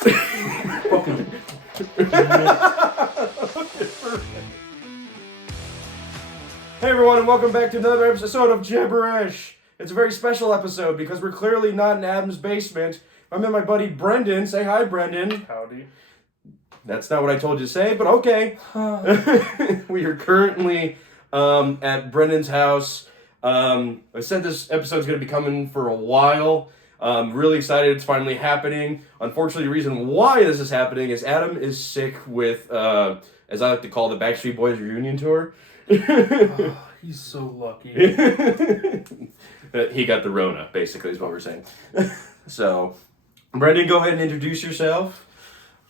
Fucking. Hey everyone, and welcome back to another episode of JBBR-ish. It's a very special episode because we're clearly not in Adam's basement. I'm in my buddy Brendan. Say hi, Brendan. Howdy. That's not what I told you to say, but okay. We are currently at Brendan's house. I said this episode's going to be coming for a while. I'm really excited it's finally happening. Unfortunately, the reason why this is happening is Adam is sick with, as I like to call the Backstreet Boys reunion tour. He's so lucky. He got the Rona, basically, is what we're saying. So, Brendan, go ahead and introduce yourself.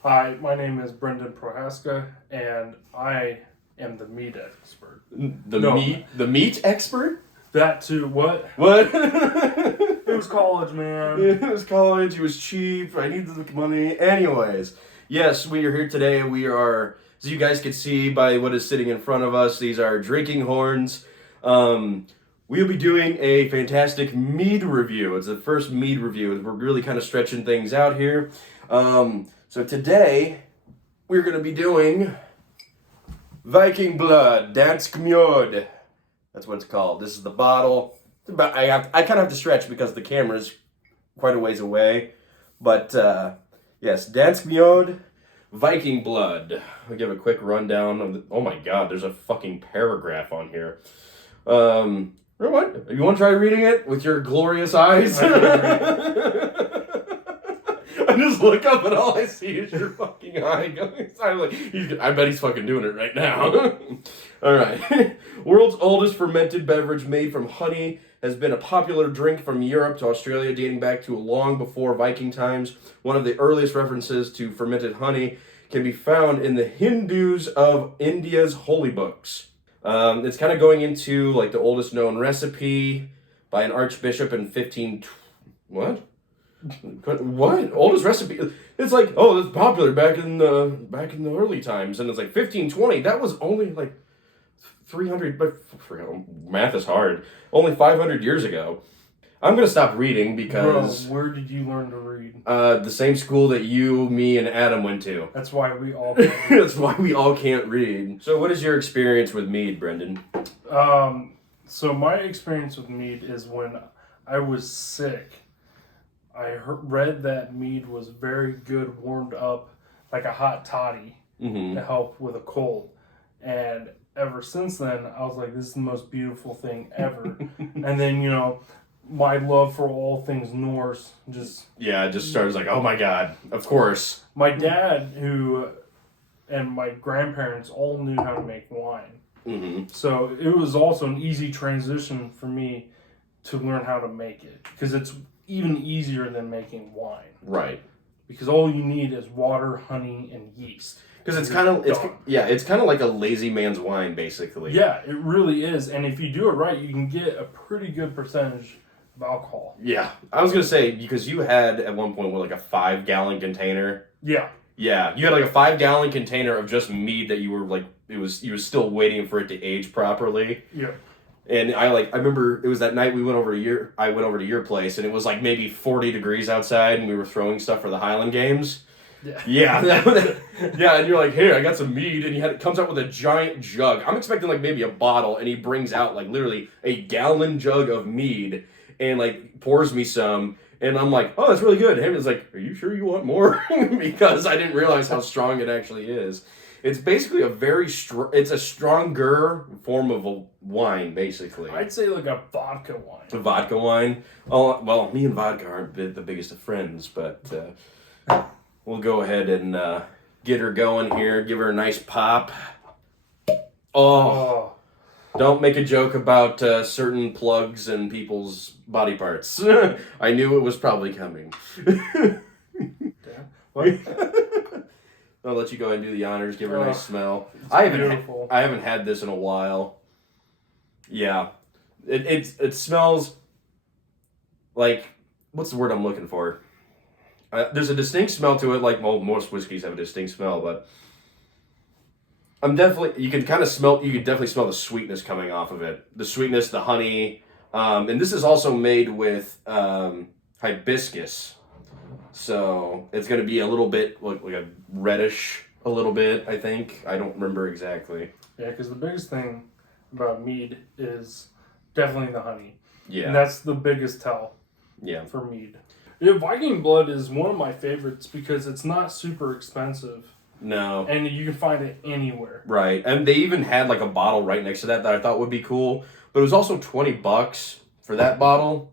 Hi, my name is Brendan Prohaska, and I am the meat expert. The meat expert? That too. What? What? It was college, man. It was college. It was cheap. I needed the money. Anyways, yes, we are here today. We are, as you guys can see by what is sitting in front of us, these are drinking horns. We'll be doing a fantastic mead review. It's the first mead review. We're really kind of stretching things out here. So today, we're going to be doing Viking Blood, Dansk MEAD. That's what it's called. This is the bottle. I kind of have to stretch because the camera's quite a ways away. But, yes, Dansk MEAD, Viking Blood. I'll give a quick rundown of the... Oh my god, there's a fucking paragraph on here. What? You want to try reading it with your glorious eyes? I just look up and all I see is your fucking eye going. I'm like, I bet he's fucking doing it right now. All right. World's oldest fermented beverage made from honey has been a popular drink from Europe to Australia dating back to long before Viking times. One of the earliest references to fermented honey can be found in the Hindus of India's holy books. It's kind of going into like the oldest known recipe by an archbishop in 15... What? What? Oldest recipe? It's like, oh, it's popular back in the early times, and it's like 1520. That was only like 300. But math is hard. Only 500 years ago. I'm gonna stop reading because. Bro, where did you learn to read? The same school that you, me, and Adam went to. That's why we all. Can't read. That's why we all can't read. So, what is your experience with mead, Brendan? So my experience with mead is when I was sick. I read that mead was very good warmed up, like a hot toddy, to help with a cold. And ever since then, I was like, this is the most beautiful thing ever. And then, my love for all things Norse just started like, oh my god, of course. My dad, and my grandparents all knew how to make wine. Mm-hmm. So it was also an easy transition for me to learn how to make it. Because it's even easier than making wine. Right. Because all you need is water, honey, and yeast. Because it's kind of like a lazy man's wine, basically. Yeah, it really is. And if you do it right, you can get a pretty good percentage of alcohol. Yeah. I was going to say, because you had at one point like a 5-gallon container. Yeah. Yeah. You had like a 5-gallon container of just mead that you were like, you were still waiting for it to age properly. Yeah. And I remember it was that night I went over to your place, and it was like maybe 40 degrees outside, and we were throwing stuff for the Highland Games. Yeah. Yeah, and you're like, here, I got some mead, and it comes out with a giant jug. I'm expecting like maybe a bottle, and he brings out like literally a gallon jug of mead, and like pours me some, and I'm like, oh, that's really good. And he's like, are you sure you want more? Because I didn't realize how strong it actually is. It's basically it's a stronger form of a wine, basically. I'd say like a vodka wine. A vodka wine? Oh, well, me and vodka aren't the biggest of friends, but we'll go ahead and get her going here, give her a nice pop. Oh. Don't make a joke about certain plugs and people's body parts. I knew it was probably coming. Damn. What? I'll let you go ahead and do the honors. Give her a nice smell. I haven't had this in a while. Yeah, it smells like, what's the word I'm looking for? There's a distinct smell to it. Like, well, most whiskeys have a distinct smell, but you can definitely smell the sweetness coming off of it. The sweetness, the honey, and this is also made with hibiscus. So it's going to be a little bit like a reddish, a little bit, I think. I don't remember exactly. Yeah, because the biggest thing about mead is definitely the honey. Yeah. And that's the biggest tell for mead. Yeah, Viking blood is one of my favorites because it's not super expensive. No. And you can find it anywhere. Right. And they even had like a bottle right next to that I thought would be cool. But it was also $20 for that bottle.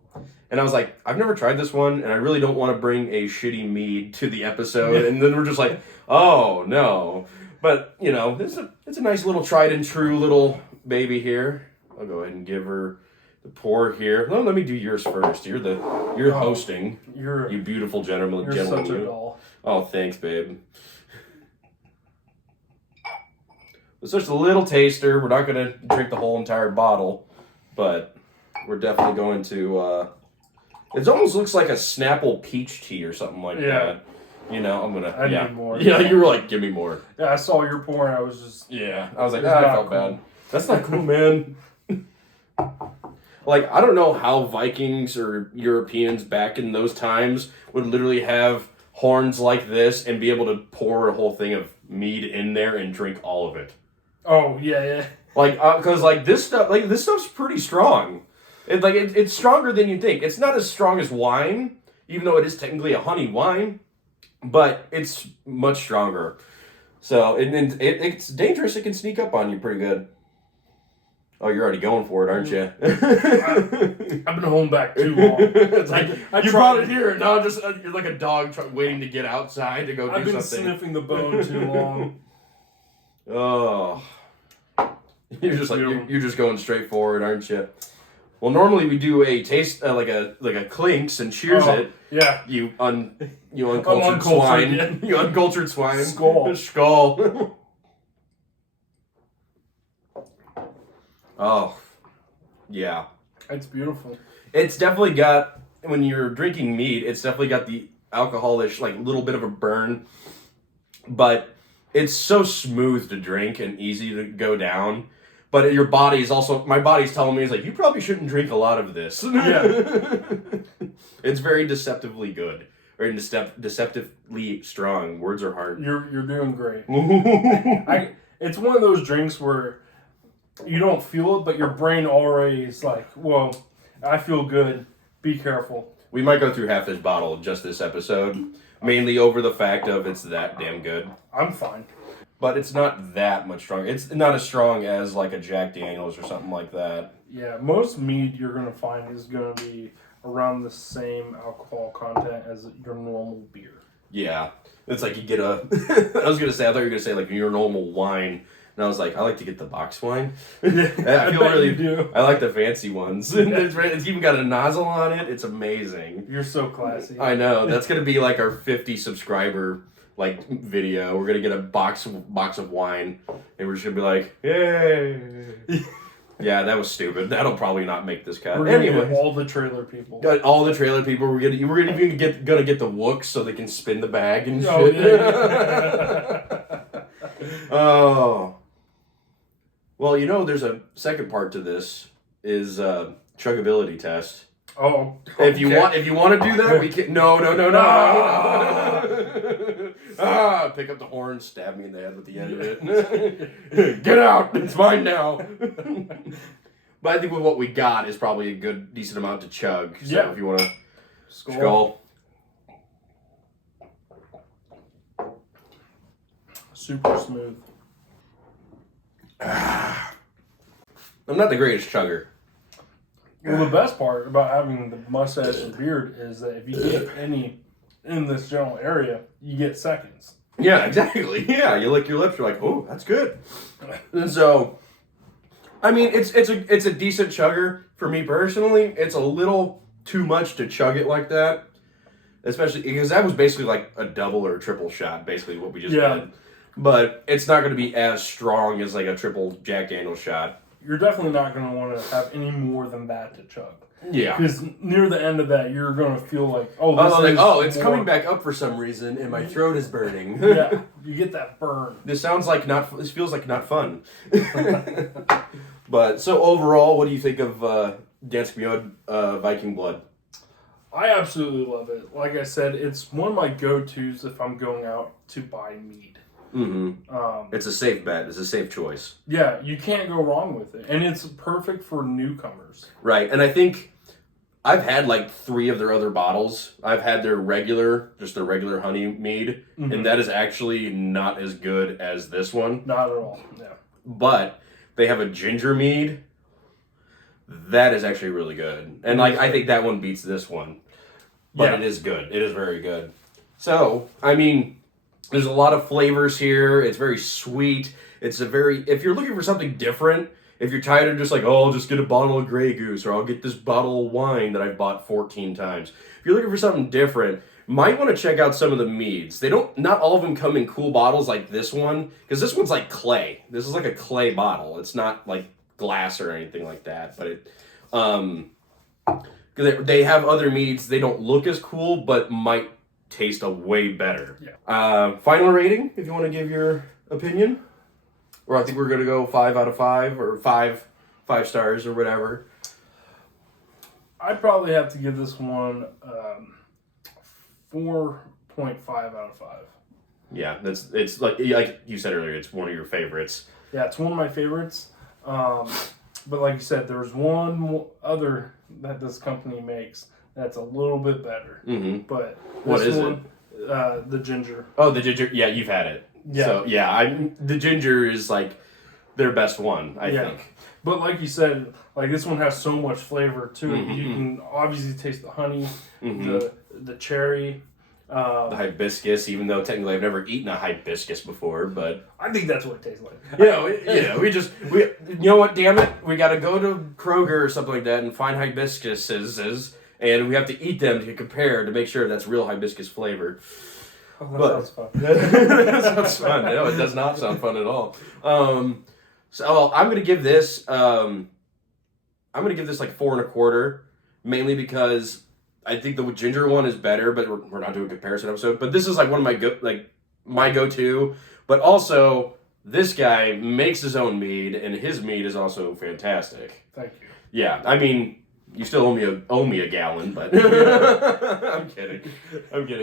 And I was like, I've never tried this one, and I really don't want to bring a shitty mead to the episode. And then we're just like, oh, no. But, you know, it's a nice little tried and true little baby here. I'll go ahead and give her the pour here. No, let me do yours first. You're hosting. You beautiful gentleman. You're such a doll. Oh, thanks, babe. It's just a little taster. We're not going to drink the whole entire bottle, but we're definitely going to... it almost looks like a Snapple peach tea or something like that. You know, I need more. Yeah, you were like, give me more. Yeah, I saw your pour and I was just... Yeah, I was like, I felt bad. That's not cool, man. Like, I don't know how Vikings or Europeans back in those times would literally have horns like this and be able to pour a whole thing of mead in there and drink all of it. Oh, yeah. Like, because this stuff's pretty strong. It's stronger than you think. It's not as strong as wine, even though it is technically a honey wine, but it's much stronger. So it's dangerous. It can sneak up on you pretty good. Oh, you're already going for it, aren't you? I've been holding back too long. It's like, you brought it here, and now just you're like a dog waiting to get outside to go do something. I've been sniffing the bone too long. Oh, you're just going straight forward, aren't you? Well, normally we do a taste like a clinks and cheers it. Yeah. You uncultured swine. Yeah. You uncultured swine. Skull. Oh, yeah. It's beautiful. It's definitely got, when you're drinking mead, it's definitely got the alcoholish, like, little bit of a burn. But it's so smooth to drink and easy to go down. But your body is also, my body's telling me, it's like, you probably shouldn't drink a lot of this. Yeah. It's very deceptively good. Or deceptively strong. Words are hard. You're doing great. It's one of those drinks where you don't feel it, but your brain already is like, well, I feel good. Be careful. We might go through half this bottle just this episode. Mainly over the fact of it's that damn good. I'm fine. But it's not that much stronger. It's not as strong as like a Jack Daniels or something like that. Yeah, most mead you're going to find is going to be around the same alcohol content as your normal beer. Yeah. It's like you get I was going to say, I thought you were going to say like your normal wine. And I was like, I like to get the box wine. I feel really, you do. I like the fancy ones. It's even got a nozzle on it. It's amazing. You're so classy. I know. That's going to be like our 50 subscriber video. We're going to get a box of wine. And we're just going to be like, yay. Yeah, that was stupid. That'll probably not make this cut. We're gonna get all the trailer people. All the trailer people. We're gonna even gonna get the wooks so they can spin the bag and shit. Yeah. Oh. Well, there's a second part to this is chuggability test. Oh. Okay. If you want to do that, we can. No. Pick up the horn, stab me in the head with the end of it. Get out! It's mine now. But I think with what we got is probably a decent amount to chug. So if you want to skull. Super smooth. I'm not the greatest chugger. Well, the best part about having the mustache and beard is that if you get any in this general area, you get seconds. Yeah, exactly. Yeah, you lick your lips, you're like, oh, that's good. And so, I mean, it's a decent chugger for me personally. It's a little too much to chug it like that, especially because that was basically like a double or a triple shot, basically what we just did. But it's not going to be as strong as like a triple Jack Daniel's shot. You're definitely not going to want to have any more than that to chug. Yeah. Because near the end of that, you're going to feel like, it's coming back up for some reason, and my throat is burning. Yeah, you get that burn. This feels like not fun. But, so overall, what do you think of Dansk MEAD Viking Blood? I absolutely love it. Like I said, it's one of my go-tos if I'm going out to buy mead. Mm-hmm. It's a safe bet. It's a safe choice. Yeah, you can't go wrong with it. And it's perfect for newcomers. Right. And I think I've had like 3 of their other bottles. I've had their regular honey mead, and that is actually not as good as this one. Not at all, yeah. But they have a ginger mead. That is actually really good. And like I think that one beats this one. But it is good. It is very good. So, I mean, there's a lot of flavors here. It's very sweet. If you're looking for something different, if you're tired of just like, oh, I'll just get a bottle of Grey Goose, or I'll get this bottle of wine that I've bought 14 times. If you're looking for something different, might want to check out some of the meads. Not all of them come in cool bottles like this one, because this one's like clay. This is like a clay bottle. It's not like glass or anything like that, but they have other meads. They don't look as cool, but might taste a way better. Yeah. Final rating, if you want to give your opinion. Or I think we're going to go 5 out of 5 or 5 stars or whatever. I'd probably have to give this one 4.5 out of 5. Yeah, it's like you said earlier, it's one of your favorites. Yeah, it's one of my favorites. But like you said, there's one other that this company makes that's a little bit better. Mm-hmm. But what is it? The ginger. Oh, the ginger. Yeah, you've had it. Yeah. So yeah, the ginger is like their best one, I think. But like you said, like this one has so much flavor to it. You can obviously taste the honey, the cherry, the hibiscus. Even though technically I've never eaten a hibiscus before, but I think that's what it tastes like. We you know what? Damn it, we got to go to Kroger or something like that and find hibiscuses, and we have to eat them to compare to make sure that's real hibiscus flavor. Oh, that sounds fun. That sounds fun. No, it does not sound fun at all. So I'm gonna give this. I'm gonna give this like 4 1/4, mainly because I think the ginger one is better. But we're not doing a comparison episode. But this is like one of my go-to. But also, this guy makes his own mead, and his mead is also fantastic. Thank you. Yeah, I mean, you still owe me a gallon, but I'm kidding.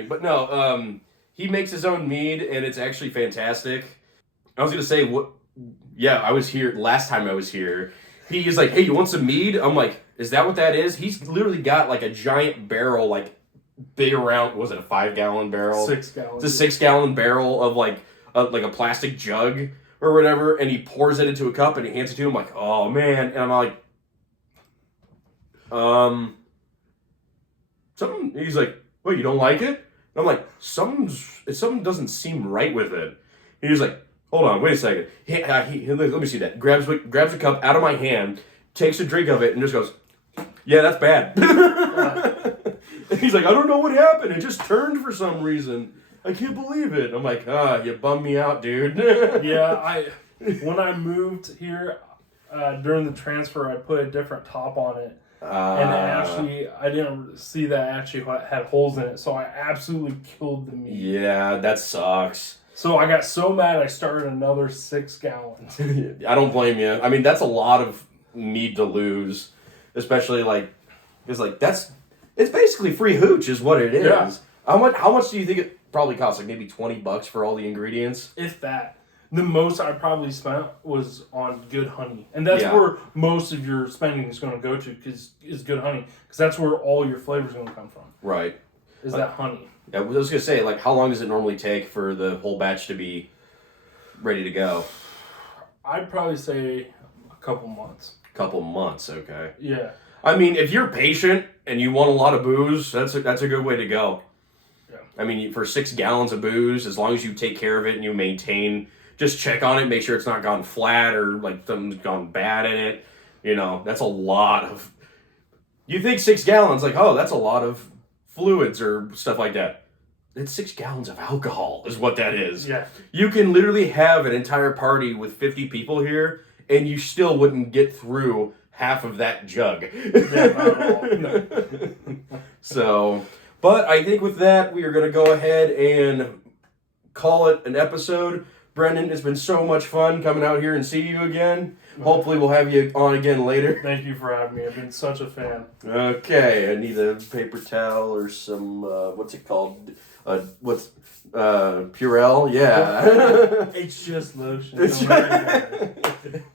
But no, he makes his own mead, and it's actually fantastic. I was gonna say I was here last time I was here. He's like, "Hey, you want some mead?" I'm like, "Is that what that is?" He's literally got like a giant barrel, like big around. Was it a 5-gallon barrel? 6 gallons. It's a 6-gallon barrel of like a plastic jug or whatever, and he pours it into a cup and he hands it to him. Like, oh man, and I'm like, something. He's like, "What? You don't like it?" And I'm like, something doesn't seem right with it. And he's like, "Hold on, wait a second." Let me see that. Grabs a cup out of my hand, takes a drink of it, and just goes, "Yeah, that's bad." And he's like, "I don't know what happened. It just turned for some reason. I can't believe it." I'm like, you bummed me out, dude. Yeah, when I moved here during the transfer, I put a different top on it. And I didn't see that actually had holes in it, so I absolutely killed the meat. Yeah, that sucks. So I got so mad I started another 6 gallons. I don't blame you. I mean, that's a lot of meat to lose, especially it's basically free hooch is what it is. Yeah. How much do you think it probably costs? Like maybe $20 for all the ingredients? If that. The most I probably spent was on good honey. And that's Yeah. where most of your spending is going to go to, is good honey. Because that's where all your flavor is going to come from. Right. Is that honey. Yeah, I was going to say, like, how long does it normally take for the whole batch to be ready to go? I'd probably say a couple months. Couple months, okay. Yeah. I mean, if you're patient and you want a lot of booze, that's a good way to go. Yeah. I mean, for 6 gallons of booze, as long as you take care of it and you maintain, just check on it, make sure it's not gone flat or like something's gone bad in it. You know, that's a lot of. You think 6 gallons, like, oh, that's a lot of fluids or stuff like that. It's 6 gallons of alcohol, is what that is. Yeah. You can literally have an entire party with 50 people here, and you still wouldn't get through half of that jug. Yeah, not at all. No. So, but I think with that, we are going to go ahead and call it an episode. Brendan, it's been so much fun coming out here and see you again. Hopefully we'll have you on again later. Thank you for having me. I've been such a fan. Okay, I need a paper towel or some, what's it called? Purell? Yeah. It's just lotion.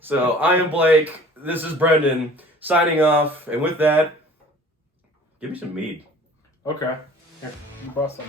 So, I am Blake. This is Brendan signing off. And with that, give me some mead. Okay. Here, you brought some.